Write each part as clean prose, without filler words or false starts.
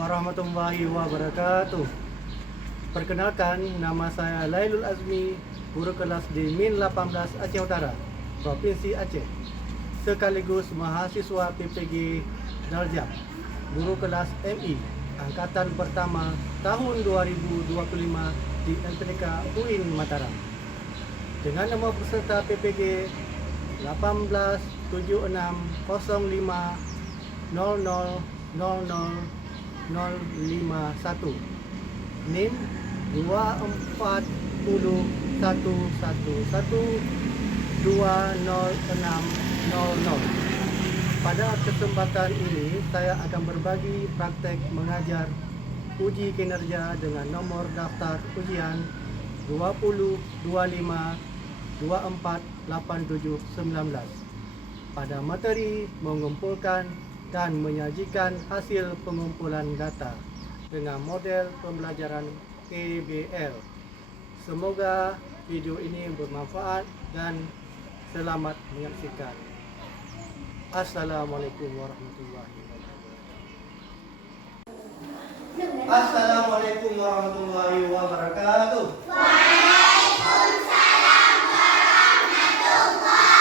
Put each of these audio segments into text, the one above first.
warahmatullahi wabarakatuh. Perkenalkan, nama saya Lailul Azmi, guru kelas di Min 18 Aceh Utara, Provinsi Aceh, sekaligus mahasiswa PPG Darjah, guru kelas MI, angkatan pertama tahun 2025 di LPDK UIN Mataram. Dengan nama peserta PPG 18180000051, NIM 240111200600. Pada kesempatan ini saya akan berbagi praktek mengajar uji kinerja dengan nomor daftar ujian 2025248719 pada materi mengumpulkan dan menyajikan hasil pengumpulan data dengan model pembelajaran PBL. Semoga video ini bermanfaat dan selamat menyaksikan. Assalamualaikum warahmatullahi wabarakatuh. Assalamualaikum warahmatullahi wabarakatuh. Waalaikumsalam warahmatullahi wabarakatuh.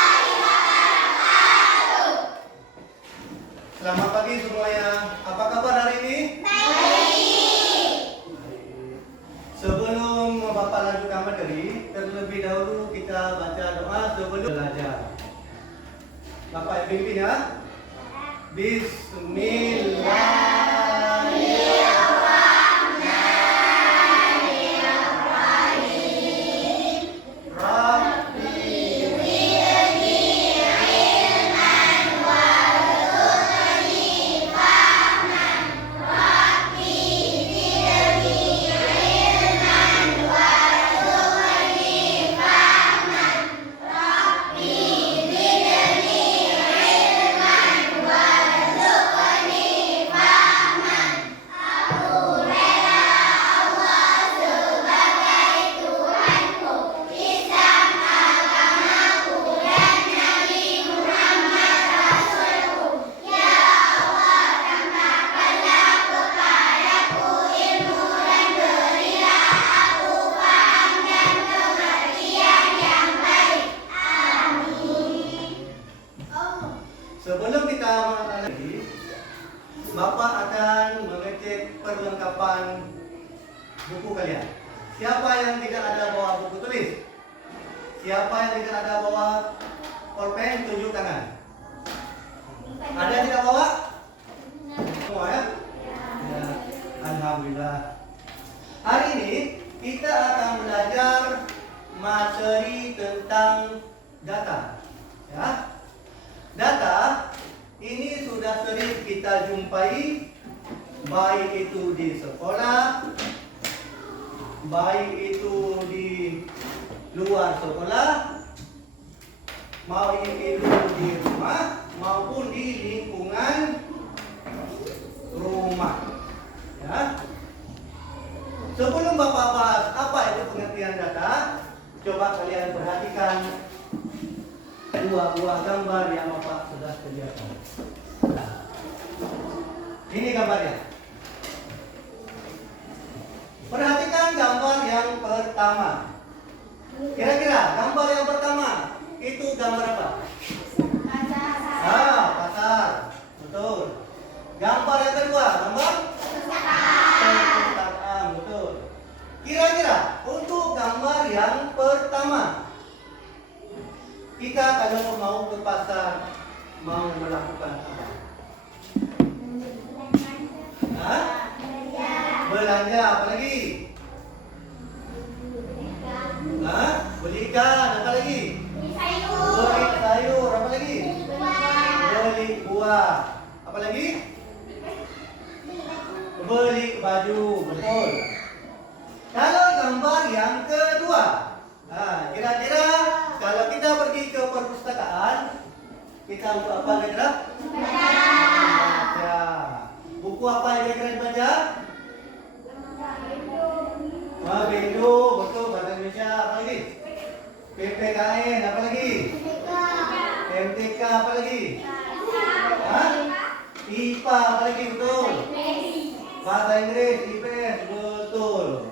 Selamat pagi semuanya. Apa kabar hari ini? Baik. Sebelum Bapak lanjutkan materi, terlebih dahulu kita baca doa sebelum belajar. Bapak yang pimpin ya. Bismillahirrahmanirrahim. Rabbi Zidni ilman warzuqni fahman. Rabbi zidni ilman warzuqni fahman. Rabbi zidni ilman warzuqni fahman. Aku rela Allah sebagai Tuhanku, Islam agamaku, dan Nabi Muhammad Rasulku. Ya Allah, tambahkanlah kepadaku ilmu dan berilah aku paham dan pengertian yang baik. Amin. Sebelum kita mulai lagi, Bapak akan mengecek perlengkapan buku kalian. Siapa yang tidak ada bawa buku tulis? Siapa yang tidak ada bawa pulpen, tunjuk tangan. Ada yang tidak bawa? Semua ya? Ya. Alhamdulillah. Hari ini kita akan belajar materi tentang data. Ya. Data ini sudah sering kita jumpai, baik itu di sekolah, baik itu di luar sekolah, mau itu di rumah maupun di lingkungan rumah. Ya. Sebelum Bapak bahas apa itu pengertian data, coba kalian perhatikan dua buah gambar yang Bapak sudah sediakan. Nah, ini gambarnya. Perhatikan gambar yang pertama. Kira-kira gambar yang pertama itu gambar apa? Pasar. Betul. Gambar yang kedua, gambar perpustakaan. Betul. Kira-kira untuk gambar yang pertama, kita kalau mau ke pasar, mau melakukan apa? Hah? Belanja, apa lagi? Hah? Beli ikan, apa lagi? Beli sayur, apa lagi? Beli buah, apa lagi? Beli baju, betul. Kalau gambar yang kedua, nah, kira-kira kalau kita pergi ke perpustakaan, kita untuk apa kira-kira? Baca. Buku apa yang kira-kira dibaca? Bendo, betul, bahasa Indonesia. Apa lagi? PPKN, apa lagi? MTK, apa lagi? Hah? IPA, apa lagi? Betul. Bahasa Inggris, IPS, betul.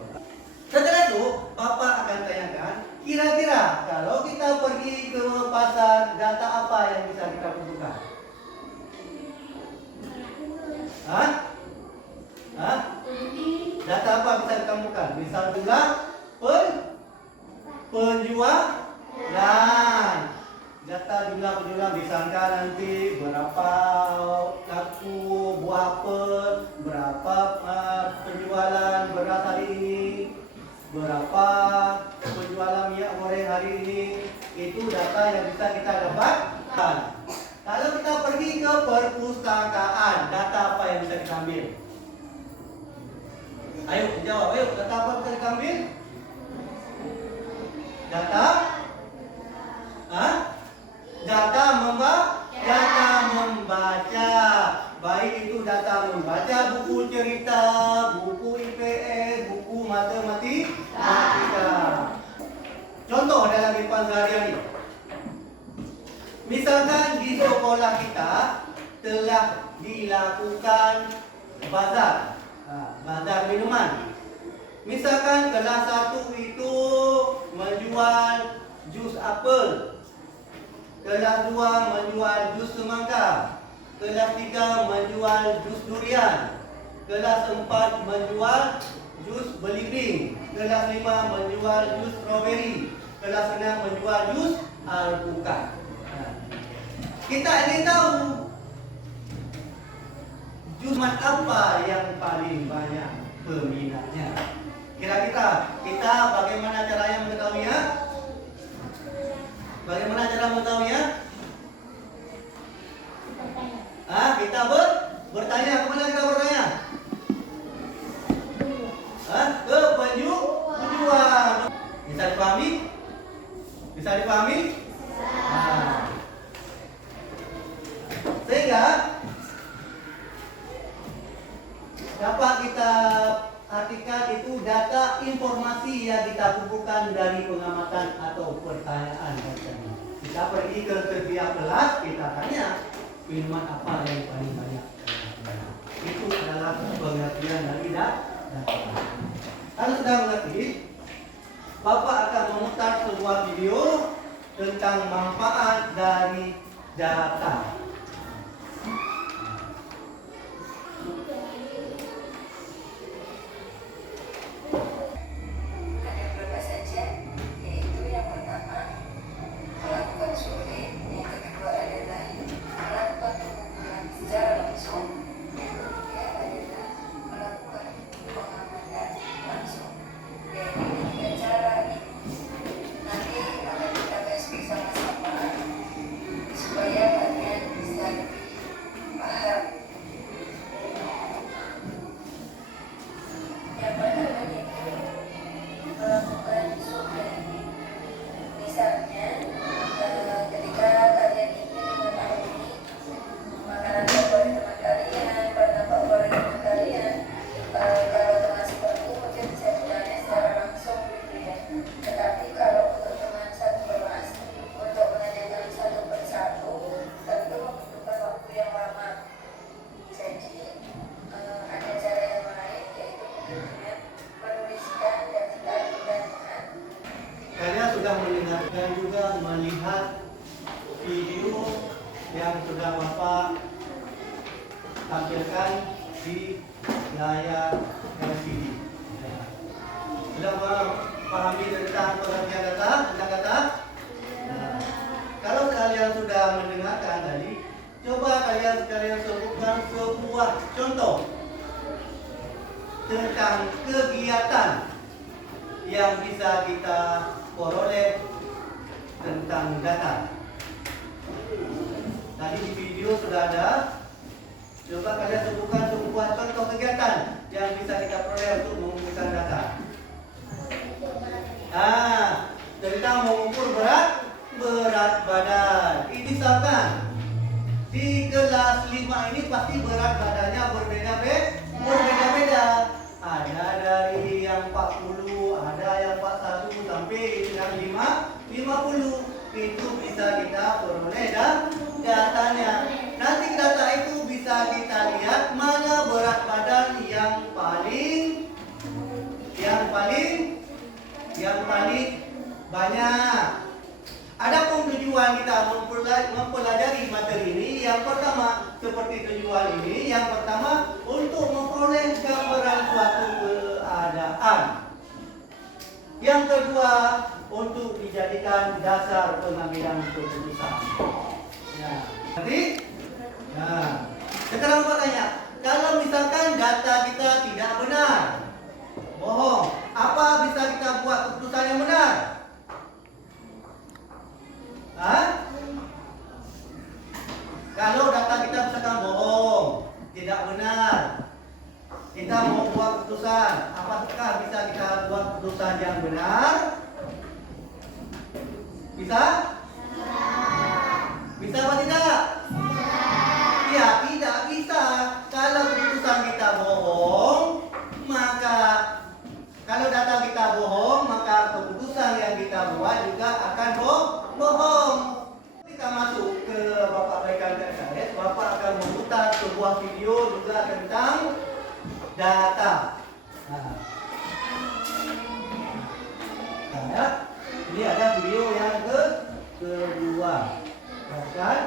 Setelah itu, Bapak akan tanyakan, kira-kira kalau kita pergi ke pasar, data apa yang bisa kita kumpulkan? Hah? Hah? Data apa bisa kita kumpulkan? Misal jumlah penjualan. Data jumlah penjualan, misalkan nanti berapa laku buah apel, berapa penjualan beras hari ini, berapa penjualan minyak goreng hari ini. Itu data yang bisa kita dapatkan. Kalau kita pergi ke perpustakaan, data apa yang bisa kita ambil? Ayo jawab, ayo, data apa bisa kita ambil? Data? Hah? Data membaca. Baik itu data membaca buku cerita, buku IPS, buku matematika. Contoh dalam kehidupan sehari-hari. Misalkan di sekolah kita telah dilakukan bazar, bazar minuman. Misalkan kelas 1 itu menjual jus apel, kelas 2 menjual jus semangka, kelas 3 menjual jus durian, kelas 4 menjual jus belimbing, kelas 5 menjual jus strawberry, kelas 6 menjual jus alpukat. Kita ingin tahu jus apa yang paling banyak peminatnya. Kira-kira kita bagaimana caranya mengetahuinya? Bagaimana cara mengetahuinya? Kita bertanya. Kemana kita bertanya? Ke penjual. Bisa dipahami? Bisa dipahami? Sehingga dapat kita artikan itu data informasi yang kita kumpulkan dari pengamatan atau pertanyaan. Kita pergi ke setiap kelas, kita tanya minuman apa yang paling banyak. Itu adalah pengertian dari data. Kalau sudah mengerti, Bapak akan memutar sebuah video tentang manfaat dari data. Dan juga melihat video yang sudah Bapak tampilkan di layar LCD. Sudah pahami tentang pengertian data? Kalau kalian sudah mendengarkan tadi, coba kalian sebutkan sebuah contoh tentang kegiatan yang bisa kita peroleh tentang data. Tadi di video sudah ada. Coba kalian sebutkan sebuah contoh kegiatan yang bisa kita peroleh untuk mengumpulkan data. Tentang mengukur berat badan. Ini misalkan di kelas 5 ini pasti berat badannya berbeda-beda. Ada dari yang 40, ada yang 41 sampai yang 50. Itu bisa kita peroleh datanya. Nanti data itu bisa kita lihat mana berat badan yang yang paling banyak. Adapun tujuan kita mempelajari materi ini, yang pertama seperti tujuan ini, yang pertama untuk memperoleh gambaran suatu keadaan. Yang kedua untuk dijadikan dasar pengambilan keputusan. Ya, nanti. Nah, sekarang Pak tanya, kalau misalkan data kita tidak benar, bohong, apa bisa kita buat keputusan yang benar? Hah? Kalau data kita misalkan bohong, tidak benar, kita mau buat keputusan, apakah bisa kita buat keputusan yang benar? Bisa? Bisa apa tidak? Ya, tidak bisa. Kalau keputusan kita bohong, maka kalau data kita bohong, maka keputusan yang kita buat juga akan bohong. Kita masuk ke Bapak berikan KKS, Bapak akan memutar sebuah video juga tentang data. Nah, ya, ini ada video yang kedua, ya kan?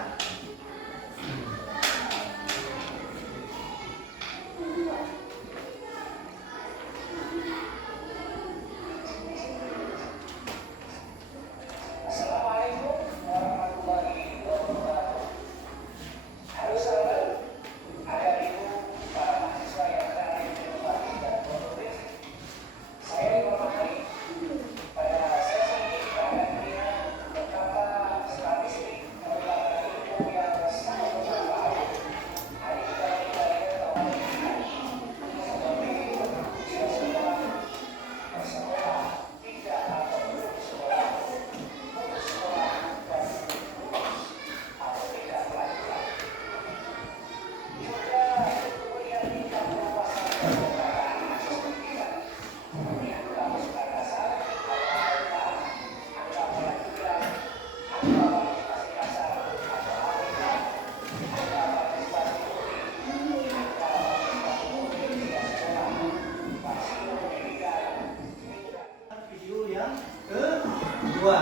Video yang kedua.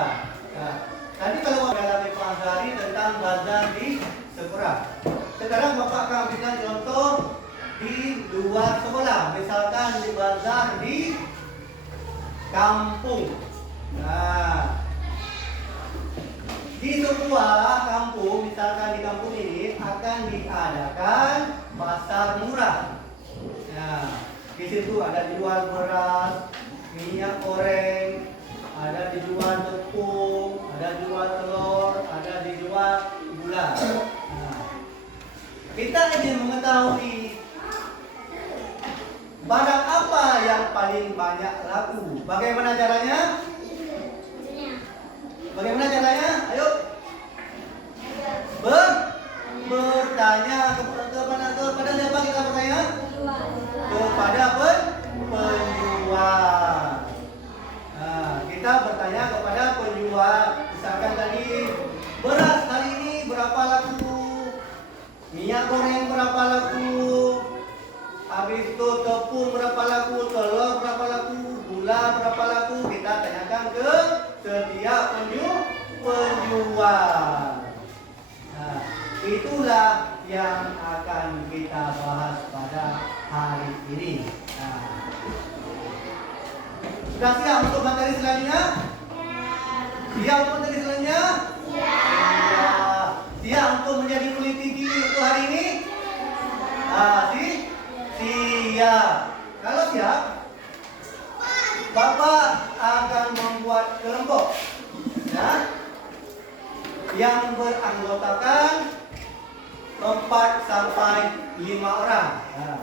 Nah, tadi kalau mengalami pelajari tentang bazar di sekolah. Sekarang Bapak akan berikan contoh di luar sekolah. Misalkan di bazar di kampung. Nah, di sebuah kampung, misalkan di kampung ini akan diadakan pasar murah. Nah, di situ ada dijual beras, minyak goreng, ada dijual tepung, ada dijual telur, ada dijual gula. Nah, kita ingin mengetahui barang apa yang paling banyak laku. Bagaimana caranya? Bagaimana caranya? Ayo. Bertanya kepada siapa kita bertanya? Kepada penjual. Nah, kita bertanya kepada penjual. Misalkan tadi beras hari ini berapa laku? Minyak goreng berapa laku? Habis itu tepung berapa laku? Telur berapa laku? Gula berapa laku? Kita tanyakan ke setiap penjual. Nah, itulah yang akan kita bahas pada hari ini. Nah, sudah siap untuk materi selanjutnya? Siap untuk materi selanjutnya? Siap untuk menjadi kulit tinggi untuk hari ini? Siap. Kalau siap, Bapak akan membuat kelompok, ya, yang beranggotakan 4 sampai 5 orang. Nah,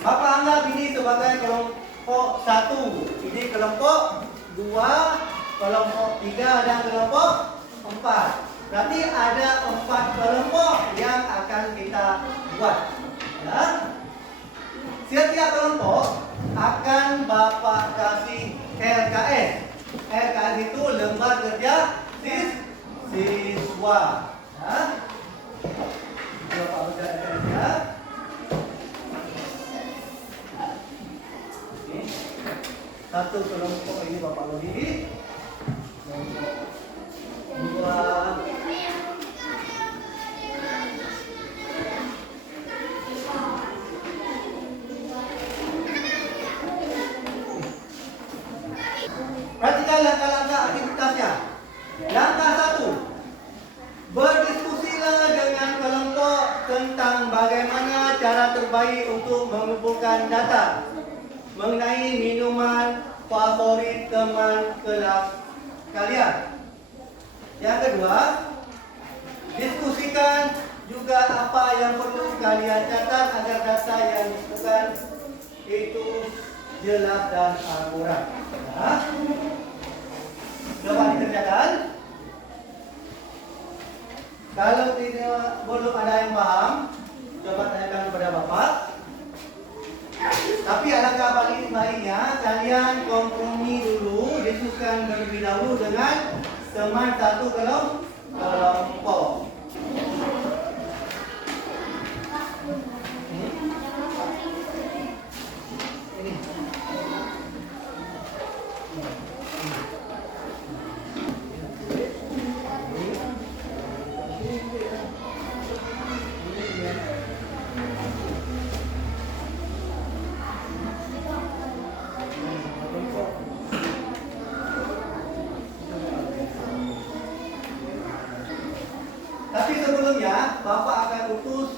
Bapak anggap ini sebagai kelompok 1, ini kelompok 2, kelompok 3 dan kelompok 4. Berarti ada 4 kelompok yang akan kita buat. Ya. Setiap kelompok akan Bapak kasih LKS. LKS itu lembar kerja siswa. Ya. Bapak berjalan kerja. Satu kelompok ini Bapak Lodi. Kelompok dua. Perhatikan langkah-langkah aktivitasnya. Langkah 1. Berdiskusilah dengan kelompok tentang bagaimana cara terbaik untuk mengumpulkan data mengenai minuman favorit teman kelas kalian. Yang kedua, diskusikan juga apa yang perlu kalian catat agar data yang disebutkan itu jelas dan akurat. Nah, coba dikerjakan. Kalau belum ada yang paham, coba tanyakan kepada Bapak. Tapi alangkah baiknya kalian kompromi dulu, diskusikan terlebih dahulu dengan teman satu kelompok. Ini. Tapi sebelumnya, Bapak akan utus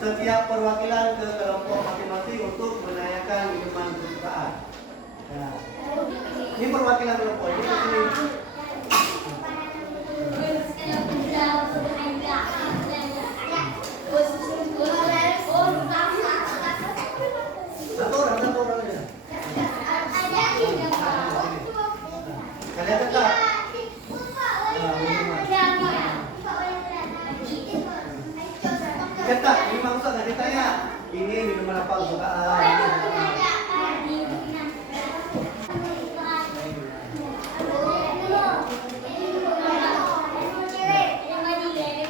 setiap perwakilan ke kelompok masing-masing untuk menanyakan minuman kesukaan. Nah, ini perwakilan kelompok ini ke sini. Satu orang aja. Kalian tetap. Cetak, ini maksud nggak ditanya. Ini minuman apa kesukaan?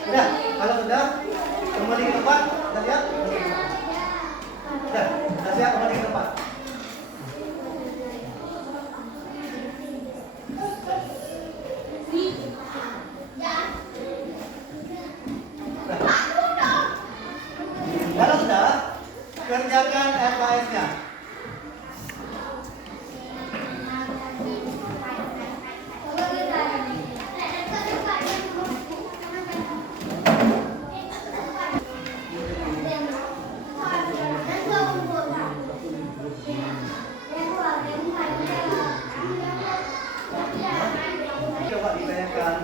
Sudah, kalau sudah kembali ke tempat, sudah siap? Sudah siap kembali ke tempat. Kalau sudah, kerjakan LKS-nya. Coba ditanyakan.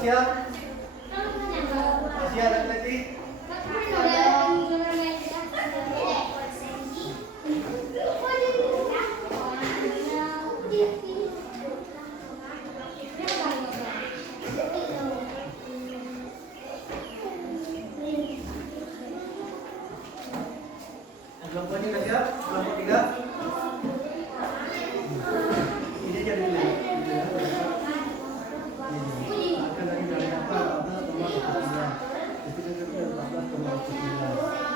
Siap? Siap lagi? Kelompoknya udah siap? Kelompok 3? Ini aja dulu ya. Akan lagi dari apa? 14,9. Jadi kita 14,9.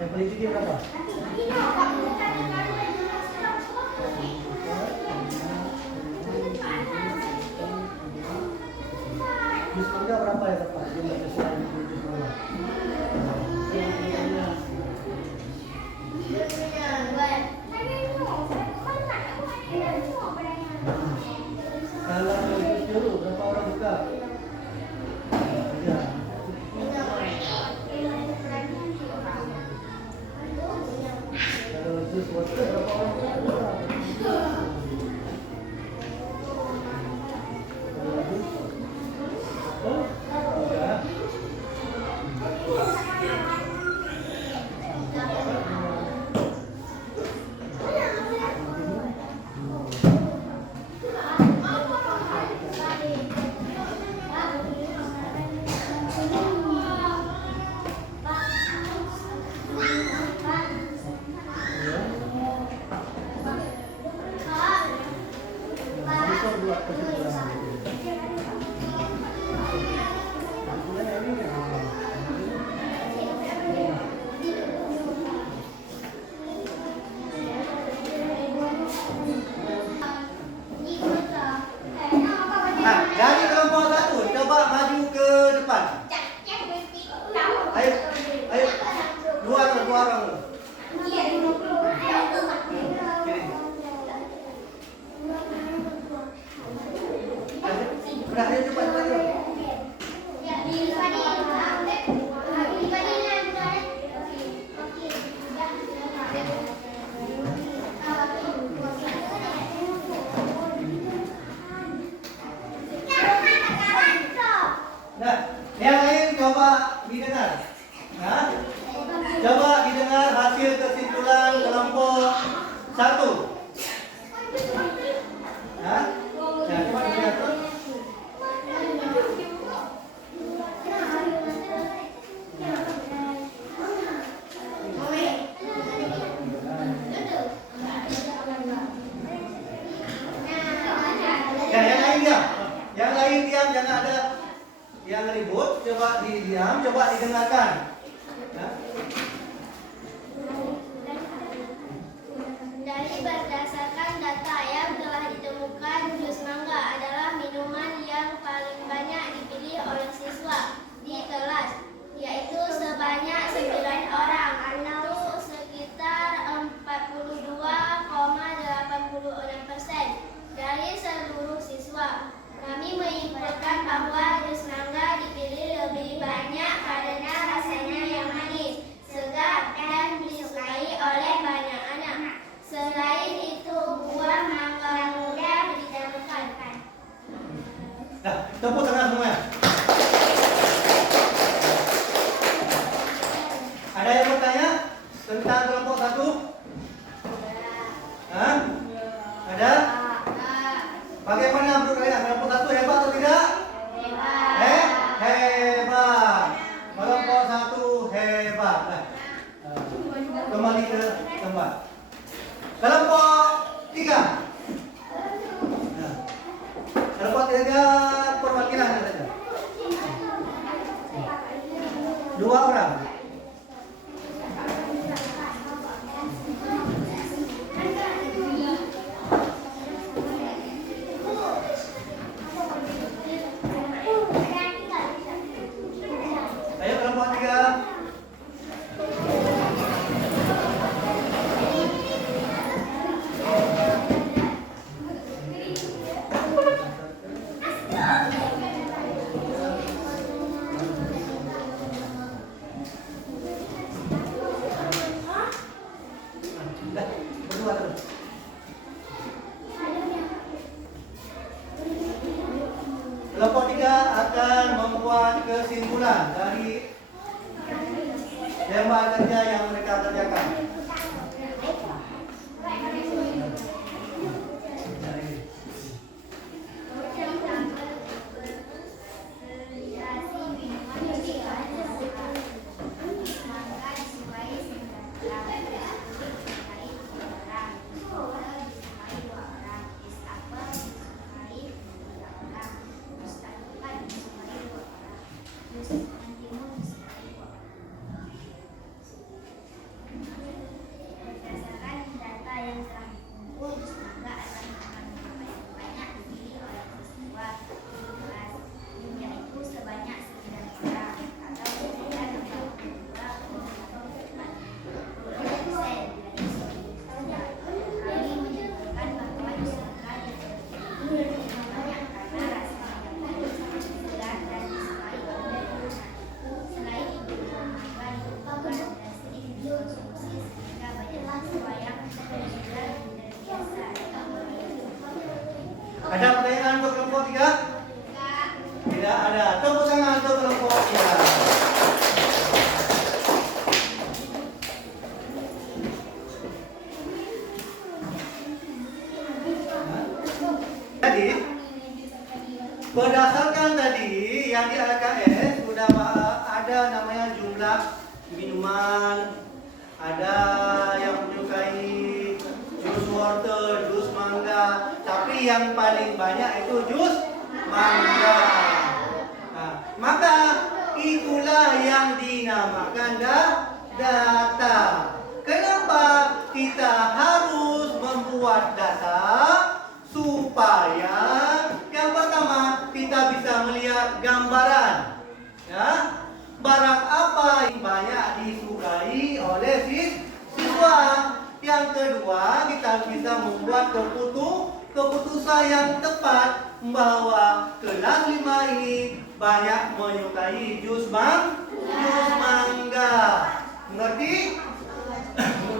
Yang paling tinggi berapa? Jus mangga berapa ya Pak? Jumlah jus mangga. Kalau jus dulu berapa orang buka? Ya. Kalau jus water berapa orang buka? Yang lain coba didengar. Nah, coba didengar hasil kesimpulan kelompok 1. Nah, ya, coba dilihat tuh. Ya, yang lain diam. Yang lain diam, jangan ada yang ribut. Coba diam, coba didengarkan. Nah. Dari berdasarkan data yang telah ditemukan, jus mangga adalah minuman yang paling banyak dipilih oleh siswa di kelas, yaitu sebanyak 9 orang atau sekitar 42,86% dari seluruh siswa. Kami menyimpulkan bahwa jus mangga dipilih lebih banyak karena rasanya yang manis, segar, dan disukai oleh banyak anak. Selain itu, buah mangga mudah ditemukan. Nah, tepuk tangan semuanya. Ada yang bertanya tentang kelompok 1? Hah? Ada? Bagaimana menurut kalian? Kelompok 1 hebat atau tidak? Hebat. Kelompok 1 hebat. Nah, kembali ke tempat. Kelompok 3. Nah, kelompok 3 perwakilan saja. 2 orang. Ayo kelompok 3. Berdua terus. Kelompok 3 akan membuat kesimpulan dari lembar kerja yang mereka kerjakan. Berdasarkan data yang telah dikumpul, jus mangga adalah minuman yang paling banyak dipilih oleh siswa di kelas, yaitu sebanyak 9 orang atau sekitar 42,86% dari seluruh siswa. Kami menyimpulkan bahwa jus mangga dipilih lebih banyak karena rasanya yang manis, segar, dan disukai oleh banyak anak. Selain itu, buah mangga ditemukan dan sering dikonsumsi sehingga banyak siswa yang belajar terbiasa dengan memilih. Ada pertanyaan untuk kelompok 3? Tidak ada. Tepuk tangan untuk kelompok 3. Jadi, berdasarkan tadi yang di LKS sudah ada namanya jumlah minuman, ada yang menyukai jus wortel, jus mangga, tapi yang paling banyak itu jus mangga. Nah, maka itulah yang dinamakan data. Kenapa kita harus membuat data? Supaya yang pertama kita bisa melihat gambaran, ya, barang apa yang banyak disukai oleh siswa. Yang kedua, kita bisa membuat keputusan yang tepat bahwa kelas 5 ini banyak menyukai jus mangga. Mengerti?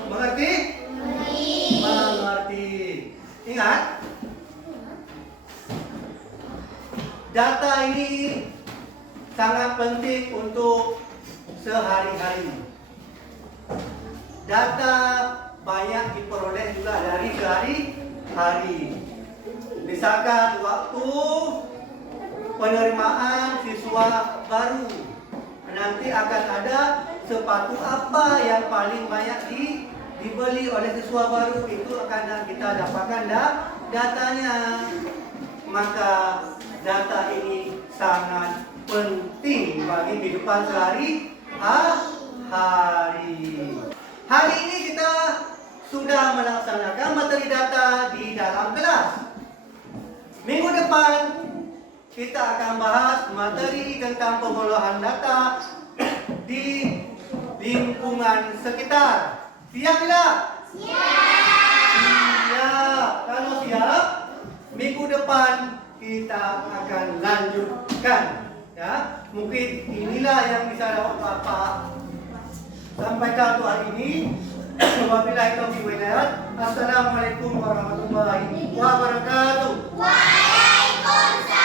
Mengerti? Mengerti. Ingat, data ini sangat penting untuk sehari-hari. Data banyak diperoleh juga dari sehari-hari. Misalkan waktu penerimaan siswa baru, nanti akan ada sepatu apa yang paling banyak dibeli oleh siswa baru, itu akan kita dapatkan datanya. Maka data ini sangat penting bagi kehidupan sehari-hari. Hari ini kita sudah melaksanakan materi data di dalam kelas. Minggu depan kita akan bahas materi tentang pengolahan data di lingkungan sekitar. Siap tidak? Siap. Kalau siap, minggu depan kita akan lanjutkan. Ya, mungkin inilah yang bisa Bapak sampaikan untuk hari ini. Wabillahi taufiq wal hidayah. Assalamualaikum warahmatullahi wabarakatuh. Waalaikumsalam.